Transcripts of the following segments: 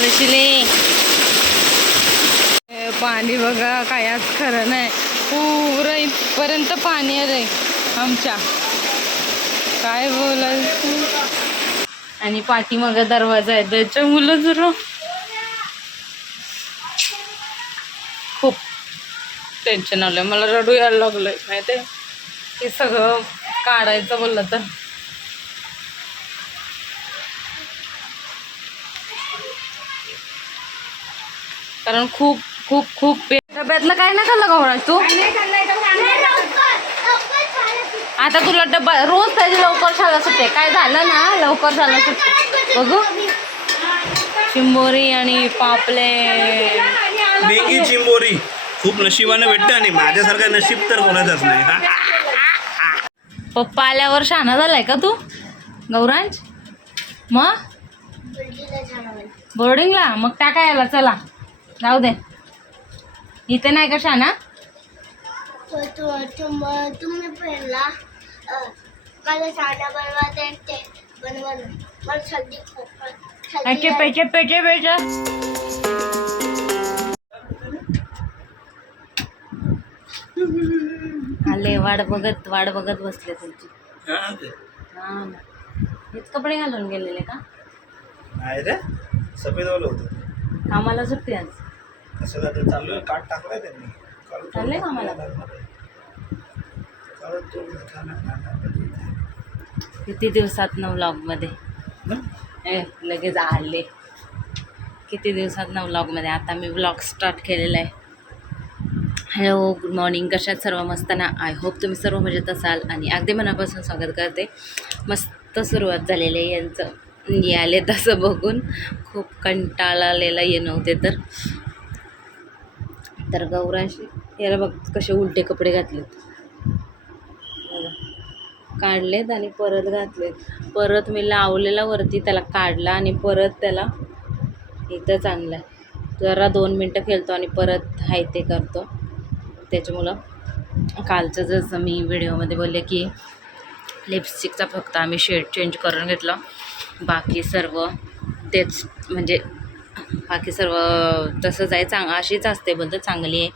पडशिले पाणी बघा काय आज खरं नाही. पुरं इथपर्यंत पाणी आहे आमच्या. काय बोलायचं? आणि पाठीमागं दरवाजा आहे. त्याच्यामुळं जरा. खूप टेन्शन आलं मला रडू यायला लागलंय. माहिती हे सगळं काढायचं बोललं तर. कारण खूप खूप खूप डब्यातलं काय नाही खाल्लं गौराज तू? आता तुला डब्बा रोज त्याची लवकर शाळा सुटते. काय झालं ना? लवकर शाळा सुटते. बघू. चिंबोरी आणि पापले मेगी चिंबोरी. खूप नशिबानं भेटतं आणि माझ्यासारखं नशीब तर कोणाचंच नाही? पप्पा आल्यावर शहाणा झालाय का तू? गौरांज? मग? बोर्डिंगला मग टाका याला चला. जाऊ दे. इथे नाही का शहाणा तुम्ही पहिला मला साड्या बनवा ते बनवा ना. मला सर्दी पैके आले वाट बघत वाट बघत बसले तुमची हा. हा. ना. हेच कपडे घालून गेलेले का? नाही रे सफेदवालं होतं. कामाला सुट्टी आज. कसं जातं चालू आहे? काट टाकलाय त्यांनी. तो खाना- किती दिवसात न व्लॉगमध्ये? ए लगेच आले. किती दिवसात न व्लॉगमध्ये आता मी व्लॉग स्टार्ट केलेला आहे. हॅलो गुड मॉर्निंग कशात सर्व मस्त ना? आय होप तुम्ही सर्व मजेत असाल. आणि अगदी मनापासून स्वागत करते. मस्त सुरुवात झालेली आहे यांचं. याले तसं बघून खूप कंटाळा आलेला ये नव्हते तर. तर गौराशी याला बघ कसे उलटे कपडे घातलेत. काढलेत आणि परत घातलेत. परत मी लावलेला वरती त्याला काढला आणि परत त्याला इथंच आणलं जरा दोन मिनटं खेळतो आणि परत हाय ते करतो. त्याच्यामुळं कालचं जसं मी व्हिडिओमध्ये बोलले की लिपस्टिकचा फक्त आम्ही शेड चेंज करून घेतला. बाकी सर्व तेच म्हणजे बाकी सर्व तसंच आहे चांग अशीच असते बोलतं चांगली आहे.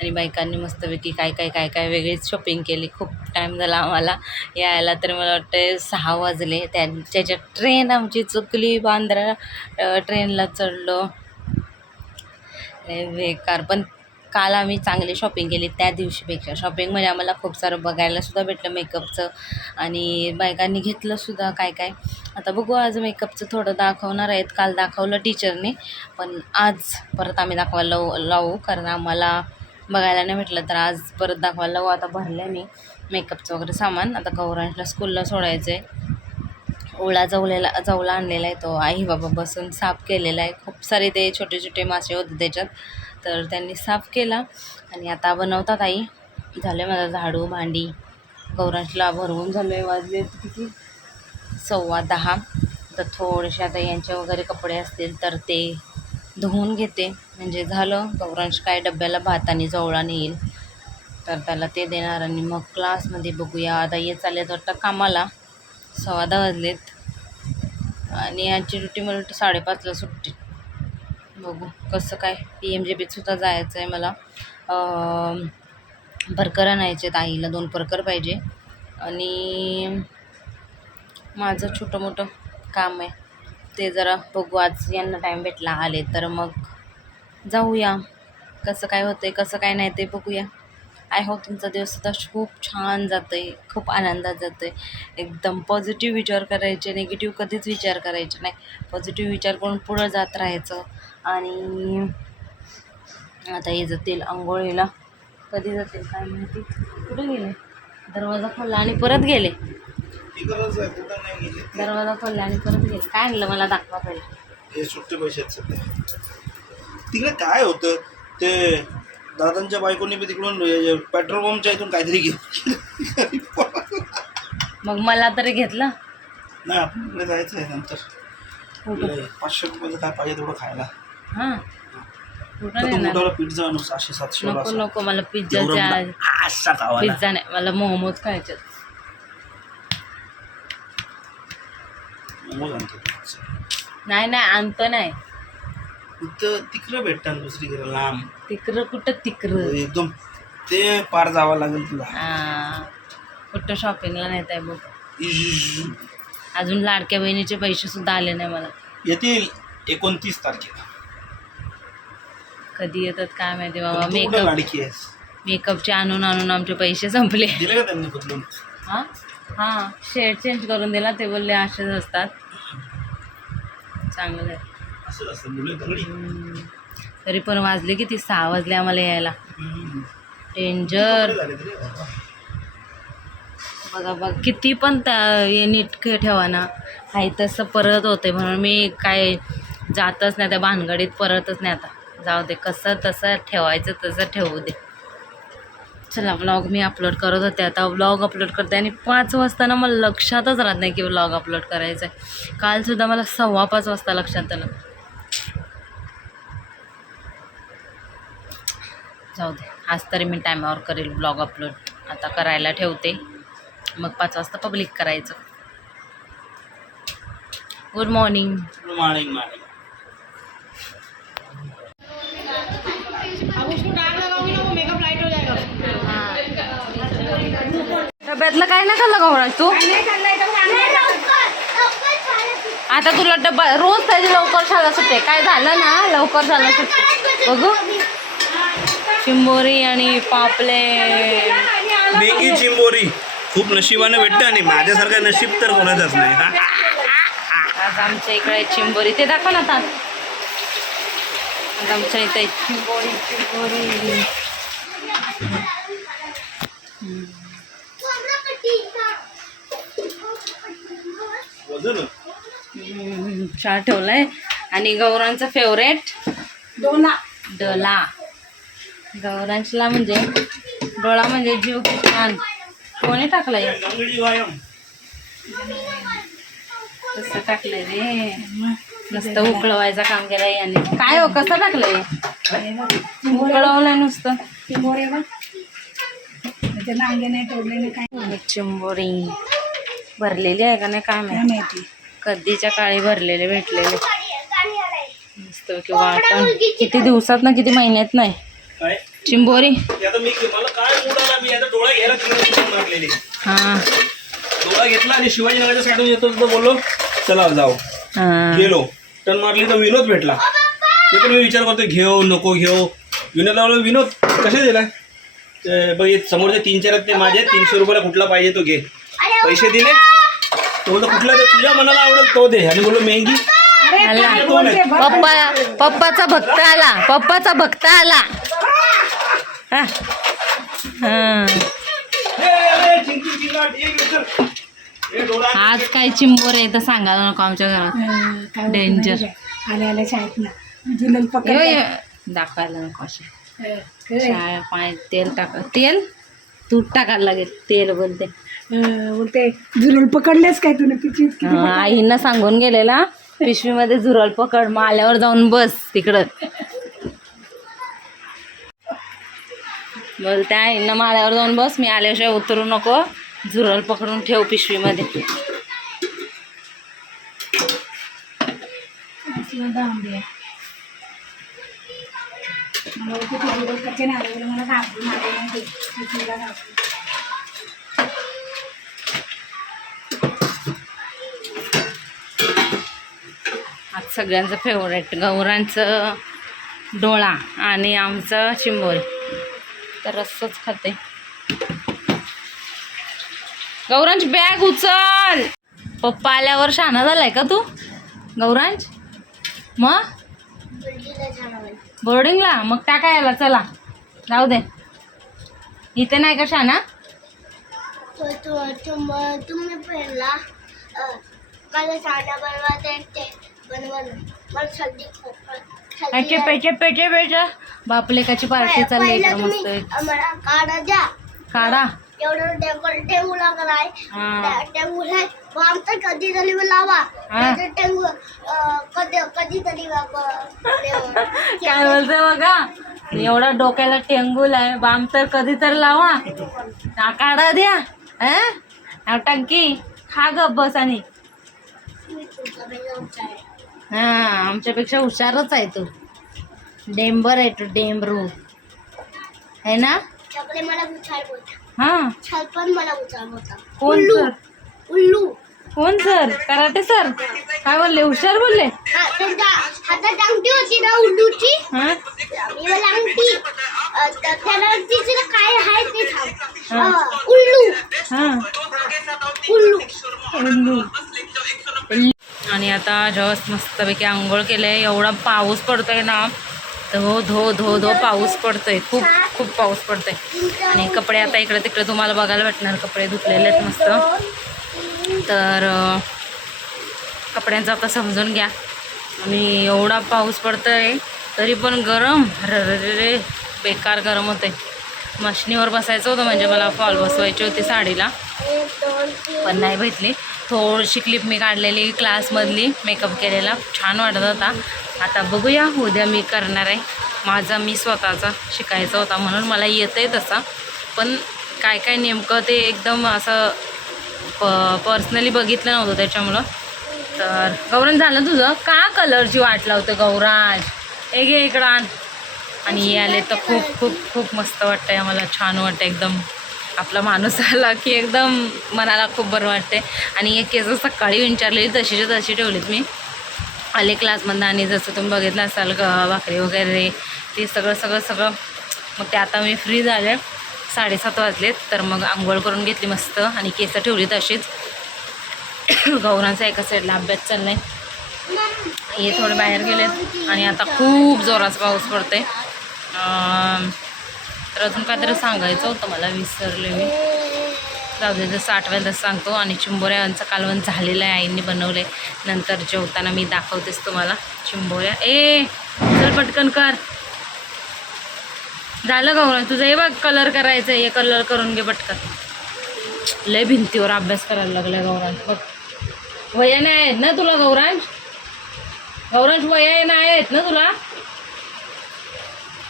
आणि बायकांनी मस्तपैकी काय काय काय काय वेगळीच शॉपिंग केली. खूप टाईम झाला आम्हाला यायला तर मला वाटतं सहा वाजले. त्या त्याच्या ट्रेन आमची चुकली. बांद्रा ट्रेनला चढलो. बेकार. पण काल आम्ही चांगली शॉपिंग केली त्या दिवशीपेक्षा. शॉपिंगमध्ये आम्हाला खूप सारं बघायलासुद्धा भेटलं मेकअपचं आणि बायकांनी घेतलंसुद्धा काय काय. आता बघू आज मेकअपचं थोडं दाखवणार आहेत. काल दाखवलं टीचरने पण आज परत आम्ही दाखवायला लावू लावू. कारण आम्हाला बघायला नाही भेटलं तर आज परत दाखवायला लावू. आता भरलं मी मेकअपचं वगैरे सामान. आता गौरांशला स्कूलला सोडायचं आहे ओळा जवलेला जवला आणलेला आहे तो. आई बाबा बसून साफ केलेला आहे. खूप सारे ते छोटे छोटे मासे होते त्याच्यात. तर त्यांनी साफ केला आणि आता बनवतात आई. झालं माझा झाडू भांडी. गौरांशला भरवून झालो आहे वाजले किती? सव्वा दहा. तर थोडेसे आता यांचे वगैरे कपडे असतील तर ते धुवून घेते. म्हणजे झालं गौरांश काय डब्याला भात आणि जवळा नेईल. तर त्याला ते देणार आणि मग क्लासमध्ये बघूया. आता येत चालले वाटतं कामाला. सव्वा दहा वाजलेत. आणि यांची ड्युटी मला वाटतं साडेपाचला सुट्टी बघू कसं काय पी एम जे पीतसुद्धा जायचं आहे मला. अं, परकर आणायचे आहेत आईला दोन परकर पाहिजे. आणि माझं छोटं मोठं काम आहे. ते जरा बघू आज यांना टाईम भेटला आले तर मग जाऊया. कसं काय होतं आहे कसं काय नाही ते बघूया. आय होप तुमचा दिवस सुद्धा खूप छान जातं आहे खूप आनंदात जातं आहे एकदम पॉझिटिव्ह विचार करायचे निगेटिव्ह कधीच विचार करायचे नाही. पॉझिटिव्ह विचार करून पुढं जात राहायचं. आणि आता हे जातील आंघोळीला. कधी जातील काय माहिती? कुठे गेले? दरवाजा खोलला आणि परत गेले. दरवाजा खोलला आणि परत गेले. काय आणलं मला दाखवा पहिले. हे सुट्टे पैसे तिकडे काय होतं? ते दादांच्या बायकोनी बी तिकडून पेट्रोल पंपच्या इथून काहीतरी घेऊन मग मला तरी घेतलं? नाही आपण इकडे जायचं आहे नंतर. पाचशे रुपयाचं काय पाहिजे तेवढं खायला. हां. पिझ्झा सहाशे सातशे नको नको मला पिझ्झाच्या पिझ्झा नाही मला मोमोज खायचे मोमोज आणतो. नाही नाही आणतो नाही. तर तिकडं भेटतात दुसरीकडे लांब. तिकडं कुठं तिकडं? एकदम. ते पार जावं लागेल तुला. हा. कुठं शॉपिंगला नेत आहे बघ इश्श. अजून लाडक्या बहिणीचे पैसे सुद्धा आले नाही मला. येतील एकोणतीस तारखेला. कधी येतात काय माहिती बाबा पण तू कुठं मेकअप लाडकी आहेस. मेकअपचे आणून आणून आमचे पैसे संपले. दिले का त्यांनी बदलून हा? हा. शेड चेंज करून दिला ते बोलले असेच असतात. चांगलं आहे. असं असतं मुलं दगडी हम्म. तरी पण वाजले किती? सहा वाजले आम्हाला यायला. हम्म. डेंजर झाले तरी बाबा. बघा बघ किती पण त्या हे नीट क- ठेवा ना. हाय तसं परत होते म्हणून मी काय जातच नाही त्या भानगडीत परतच नाही आता. जाऊ दे कसं तसं ठेवायचं तसं ठेवू दे. चला व्लॉग मी अपलोड करत होते. आता व्लॉग अपलोड करते आणि पाच वाजता ना मला लक्षातच राहत नाही की व्लॉग अपलोड करायचं आहे कालसुद्धा मला सव्वा पाच वाजता लक्षात आलं. जाऊ दे. आज तरी मी टायमावर करेल ब्लॉग अपलोड आता करायला ठेवते. मग पाच वाजता पब्लिक करायचं. गुड मॉर्निंग माणिक माणिक डब्यातलं काय नाही खाल्लं गौराज तू? आता तुला डब्बा रोज त्याची लवकर शाळा सुटते काय झालं ना? लवकर शाळा सुटते बघू. चिंबोरी आणि पापले. मेंगी चिंबोरी. खूप नशिबाने भेटतं आणि माझ्यासारखं नशीब तर कोणाचंच नाही. हा आज आमच्या इकडे चिंबोरी. ते दाखव ना आता. आज आमच्या इथे चिंबोरी चिंबोरी. चहा ठेवलाय. आणि गौरांचं फेवरेट डोला. डोला. गौरांचला म्हणजे डोळा म्हणजे जीव किसान कोणी टाकलाय? लंगडी टाकलंय रे. नुसतं उकळवायचं काम केलं याने. काय हो कसं टाकलंय? उकळवलंय नुसतं. चिंबोरी. भरलेली आहे का नाही काय माहिती कधीच्या काळी भरलेले भेटलेले. मस्त किंवा किती दिवसात ना किती महिन्यात नाही. चिंबोरी. ते आता मी मला काय मूड आला? मी आता डोळा घ्यायला तिकडे मारलेली हा. डोळा घेतला आणि शिवाजीनगरच्या साईडून येतो तर बोललो चला जाऊ. हा. गेलो. टर्न मारली तर विनोद भेटला. ते पण मी विचार करतो घेऊ नको घेऊ. विनोदला विनोद कसे दिलाय? ते बघ समोरचे तीन चार ते माझे तीनशे रुपयाला कुठला पाहिजे तो घे. पैसे दिले? तो बोलतो कुठला ते तुझ्या मनाला आवडेल तो दे. आणि बोललो मेहंगी पप्पा पप्पाचा भक्त आला पप्पाचा भक्त आला. हा. आज काय चिंबोर आहे तर सांगायला नको आमच्या घरात. डेंजर शाळेत ना. पकड. दाखवायला नको असे शाळा पाणी तेल टाका. तेल? तूप टाकायला लागेल. तेल बोलते. बोलते. जुलल पकडलेस काय तुला किती हा, आईंना सांगून गेलेला पिशवीमध्ये झुरळ पकड. मग आल्यावर जाऊन बस तिकडं. बोलते आईंना माळ्यावर जाऊन बस मी आल्याशिवाय उतरू नको. झुरळ पकडून ठेव पिशवीमध्ये. आज सगळ्यांचं फेवरेट गौरांचं डोळा आणि आमचं चिंबोरी तर रस्सच खाते. गौरांश बॅग उचल. पप्पा आल्यावर शहाणा झालाय का तू? गौरांश मग बोर्डिंगला मग टाकायला चला. जाऊ दे. इथे नाही का शहाणा? तुम्ही मला ते बनवा मला सर्दी खोकला पेचे पेचे पेचे पेचे बापलेकाची पार्टी चालली तुम्ही मस्त काढा द्या. काढा. एवढं टेंगल हा. आहे आमचं कधीतरी लावा. हा. कधी काय बोलते बघा? एवढा डोक्याला टेंगूल आहे. बाम तर कधी तर लावा. ना काढा द्या. हं? टंकी. खा ग बस आणि. हा आमच्यापेक्षा हुशारच आहे तू. डेंबर आहे तो डेंबरू. है ना? चपले मला उचाल बोलता हा. छल पण मला उचाल बोलता कोण उल्लू. उल्लू. कोण सर? Karate sir? काय बोलले? हुशार बोलले? हा त्यांच्या हातात अंगठी होती ना उल्लूची हा? मी मला अंगठी अ, त- त्याला तिचं काय आहे ते सांग. हा. अ, उल्लू. हा. उल्लू. आणि आता जस्ट मस्तपैकी आंघोळ केलंय. एवढा पाऊस पडतोय ना धो धो धो धो पाऊस पडतोय. खूप खूप पाऊस पडतोय. आणि कपडे आता इकडे तिकडे तुम्हाला बघायला भेटणार. कपडे धुतलेले आहेत मस्त. तर कपड्यांचं आता समजून घ्या. आणि एवढा पाऊस पडतो आहे तरी पण गरम. रे बेकार गरम होते मशनीवर बसायचं होतं म्हणजे मला फॉल बसवायची होती साडीला. पण नाही भेटली. थोडीशी क्लिप मी काढलेली क्लासमधली मेकअप केलेला. छान वाटत होता. आता बघूया उद्या मी करणार आहे. माझा मी स्वतःचा शिकायचा होता म्हणून मला येतं आहे तसा. पण काय काय नेमकं ते एकदम असं प पर्सनली बघितलं नव्हतं त्याच्यामुळं. तर गौरण झालं तुझं? का कलरची वाट लावतं गौराज? हे घे इकडं आण. आणि हे आले तर खूप खूप खूप मस्त वाटतंय आम्हाला. छान वाटतं एकदम. आपला माणूस आला की एकदम मनाला खूप बरं वाटते आणि एक केस सकाळी विचारलेली तशीच्या तशी ठेवलीत मी. आले क्लासमधनं आणि जसं तुम्ही बघितलं असाल ग भाकरी वगैरे ते सगळं सगळं सगळं. मग ते आता मी फ्री झाले. साडेसात वाजलेत तर मग आंघोळ करून घेतली मस्त आणि केस ठेवली तशीच गौरांचा एका साईडला अभ्यास चाललाय. हे थोडे बाहेर गेलेत आणि आता खूप जोराचा पाऊस पडतोय. तर अजून काहीतरी सांगायचं होतं मला विसरले मी. जाऊ दे जसं आठव्यांदाच सांगतो आणि चिंबोऱ्यांचं कालवण झालेलं आहे आईंनी बनवले नंतर जेवताना मी दाखवतेच तुम्हाला. चिंबोऱ्या ए चल पटकन कर. झालं गौरव तुझं हे बघ कलर करायचं आहे हे कलर करून घे पटकन. लय भिंतीवर अभ्यास करायला लागलाय गौरांश बघ. वया नाही आहेत ना तुला गौरांश? गौरांश वया नाही आहेत ना तुला?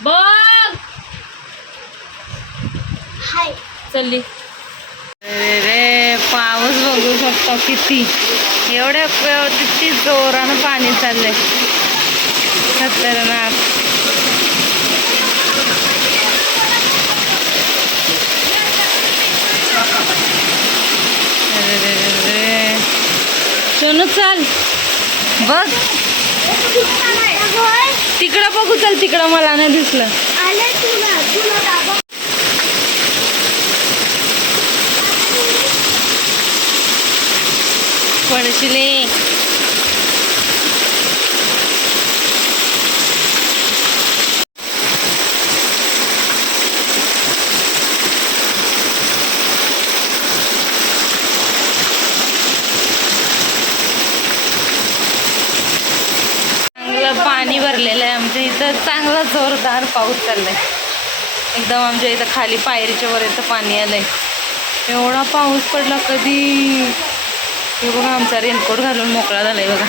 बघ! हाय. चलली अरे रे पाऊस बघू शकता किती. एवढ्या किती जोरानं पाणी चाललंय. खतरनाक अरे रे रे रे सोनू चल. बघ. तिकडं बघू चल तिकडं मला नाही दिसलं. पडशिले चांगलं पाणी भरलेलं आहे. आमच्या इथं चांगला जोरदार पाऊस चाललाय. एकदम आमच्या इथं खाली पायरीच्या वरचं पाणी आलंय. एवढा पाऊस पडला कधी? हे बघा आमचा रेनकोट घालून मोकळा झालाय बघा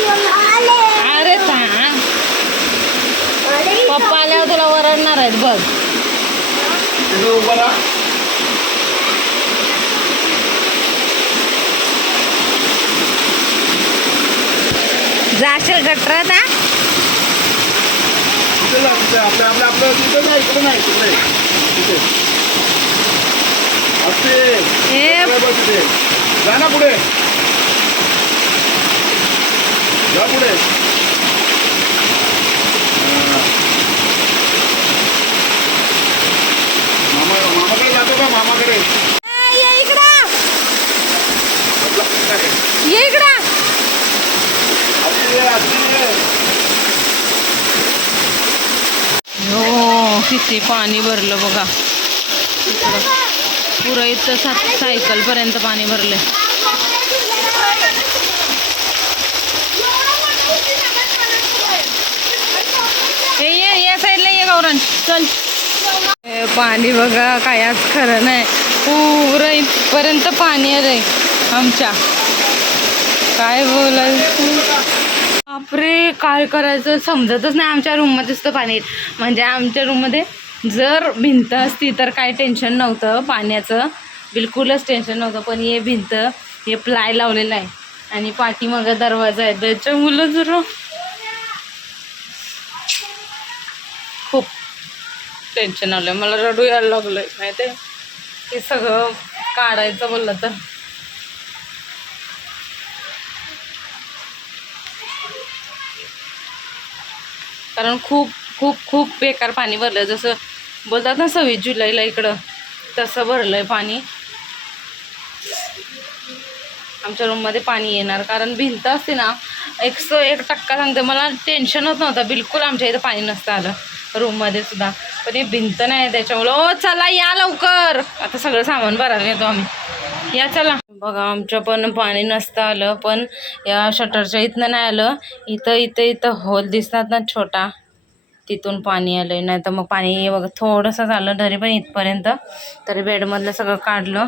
अरे सांग पप्पा आल्यावर तुला बघ. तिथं उभा राहा. जाशील गटरात हा? जा, तिथं नाही इकडं नाही तिकडे तिथे असते हे बघ तिथे जा ना पुढे. जा पुढे हा. मामा मामाकडे जातो का मामाकडे. ये इकडं. हो किती पाणी भरलं बघा. पुरं इथं सा सायकलपर्यंत पाणी भरलं हे ये या साईडला ये गौरन चल. पाणी बघा काय आज खरं नाही. पुरं इथपर्यंत पाणी आहे आमच्या. काय बोलायचं बापरे काय करायचं? समजतच नाही आमच्या रूममध्येच तर पाणी. म्हणजे आमच्या रूममध्ये जर भिंत असती तर काय टेन्शन नव्हतं पाण्याचं. बिलकुलच टेन्शन नव्हतं पण हे भिंत हे प्लाय लावलेलं आहे. आणि पाठीमागं दरवाजा आहे. त्याच्यामुळं जरा खूप टेन्शन आलं मला रडू यायला लागलं माहिती आहे हे सगळं काढायचं बोललं तर. कारण खूप खूप खूप बेकार पाणी भरलं जसं बोलतात ना सव्वीस जुलैला इकडं तसं भरलं आहे पाणी. आमच्या रूममध्ये पाणी येणार कारण भिंत असते ना एकशे एक टक्का सांगते मला टेन्शनच नव्हतं. बिलकुल आमच्या इथं पाणी नसतं आलं. रूममध्ये सुद्धा. पण हे भिंत नाही त्याच्यामुळं. ओ चला या लवकर. आता सगळं सामान भरायला येतो आम्ही. या चला. बघा आमच्या पण पाणी नसतं आलं पण या शटरच्या इथनं नाही आलं. इथं इथं इथं होल दिसतात ना छोटा. तिथून पाणी आलं नाही तर मग पाणी बघा थोडंसं झालं तरी पण इथपर्यंत. तरी बेडमधलं सगळं काढलं.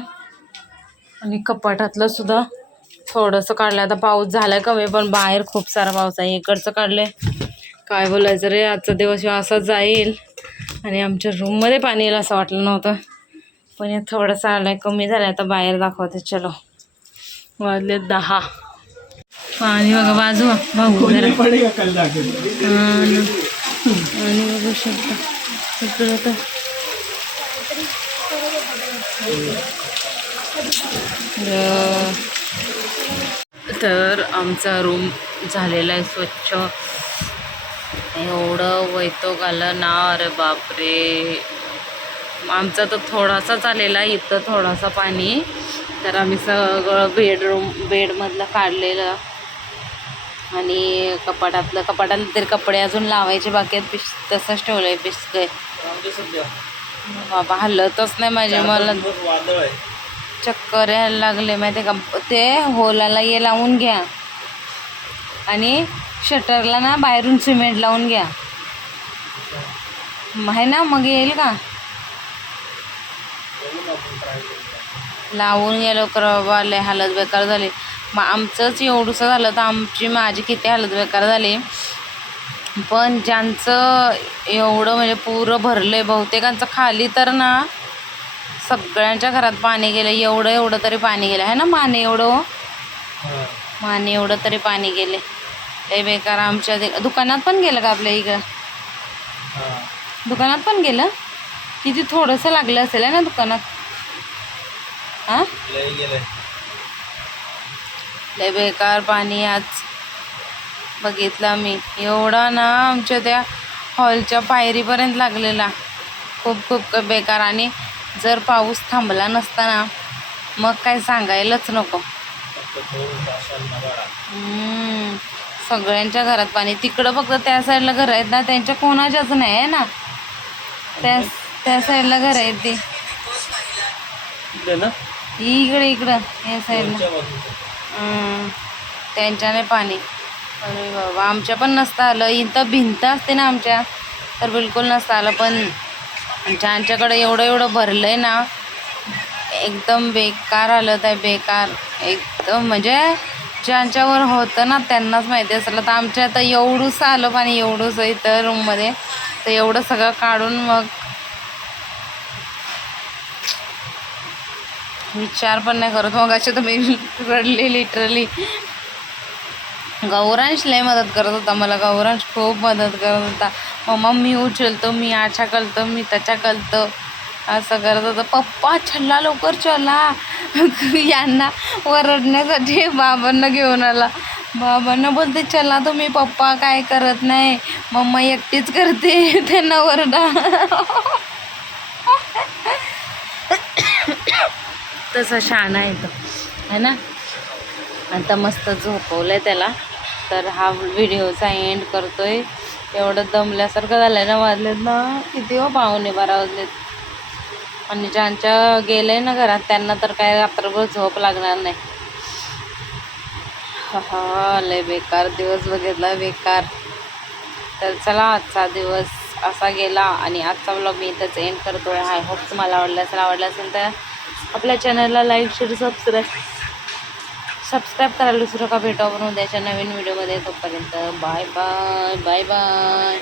आणि कपाटातलं सुद्धा थोडंसं काढलं आता पाऊस झाला कमी पण बाहेर खूप सारा पाऊस आहे. इकडचं काढलंय. काय बोलायचं रे आजचा दिवस असाच जाईल. आणि आमच्या रूममध्ये पाणी येईल असं वाटलं नव्हतं. पण हे थोडंसं आलंय कमी झालं आता बाहेर दाखवते चलो. वाजले दहा. पाणी बघा बाजू भाऊ. आणि बघू शकता. तर आमचा रूम झालेला आहे स्वच्छ. एवढं वैतोग आलं ना अरे बापरे. आमचा तर थोडासाच आलेला इथं थोडासा पाणी. तर आम्ही सगळं बेडरूम बेडमधलं काढलेलं. आणि कपाटातलं कपाटातलं तरी कपडे अजून लावायचे बाकी आहेत पिस तसंच ठेवलं आहे पिसकं सध्या. बाबा हलतच नाही माझे मला. चक्कर यायला लागले माहिती का? ते होलाला ये लावून घ्या. आणि शटरला ना बाहेरून सिमेंट लावून घ्या. आहे ना? मग येईल का? लावून लवकर बाबा लय हालत बेकार झाली. मग आमचंच एवढंसं झालं तर आमची माझी किती हालत बेकार झाली. पण ज्यांचं एवढं म्हणजे पुरं भरलं आहे बहुतेकांचं खाली तर ना सगळ्यांच्या घरात पाणी गेलं एवढं एवढं तरी पाणी गेलं आहे ना? माने एवढं हो? माने एवढं तरी पाणी गेले लय बेकार आमच्या ते दुकानात पण गेलं का आपल्या इकडं? दुकानात पण गेलं? किती थोडंसं लागलं असेल ना दुकानात? हां लय बेकार पाणी आज. बघितलं मी. एवढा ना आमच्या त्या हॉलच्या पायरीपर्यंत लागलेला. खूप खूप बेकार. आणि जर पाऊस थांबला नसता ना मग काय सांगायलाच नको. सगळ्यांच्या घरात पाणी. तिकडं फक्त त्या साईडला घर आहेत ना त्यांच्या कोणाच्याच नाही आहे ना. त्या त्या साईडला घर आहेत ते. इकडे ना? इकडे या साईडला. त्यांच्याने पाणी. अरे बाबा आमच्या पण नसतं आलं. इथं भिंत असते ना आमच्या तर बिलकुल नसतं आलं. पण ज्यांच्याकडे एवढं एवढं भरलं आहे ना एकदम बेकार आलं तर बेकार. एकदम म्हणजे ज्यांच्यावर होतं ना त्यांनाच माहिती असेल. तर आमच्या आता एवढंसं आलं पाणी एवढंसं इथं रूममध्ये तर एवढं सगळं काढून मग विचार पण नाही करत. मग असे तुम्ही रडले लिटरली. गौरांश लय मदत करत होता मला. गौरांश खूप मदत करत होता. मम्मा मी उचलतो मी आशा कलतो मी त्याच्या कलतो असं करत होतं पप्पा छल्ला लवकर चला. यांना ओरडण्यासाठी बाबांना घेऊन आला. बाबांना बोलते चला तुम्ही पप्पा काय करत नाही? मम्मा एकटीच करते. त्यांना ओरडा तसा शाणा आहे तो है ना? आता मस्त झोपवलं आहे त्याला. तर हा व्हिडिओचा एंड करतोय. एवढं दमल्यासारखं झालं आहे ना वाजलेत ना. किती हो पाहुणे बारा वाजलेत. आणि ज्यांच्या गेलं ना घरात त्यांना तर काय रात्रभर झोप लागणार नाही. हा लय बेकार दिवस बघितला बेकार. तर चला आजचा दिवस असा गेला आणि आजचा ब्लॉग मी इथंच एंड करतो आहे आय होप तुम्हाला आवडला असेल आवडला असेल तर आपल्या चॅनलला लाईक शेअर सबस्क्राईब सबस्क्राईब करायला विसरू का भेटू आपण उद्याच्या नवीन व्हिडिओमध्ये तोपर्यंत बाय बाय बाय बाय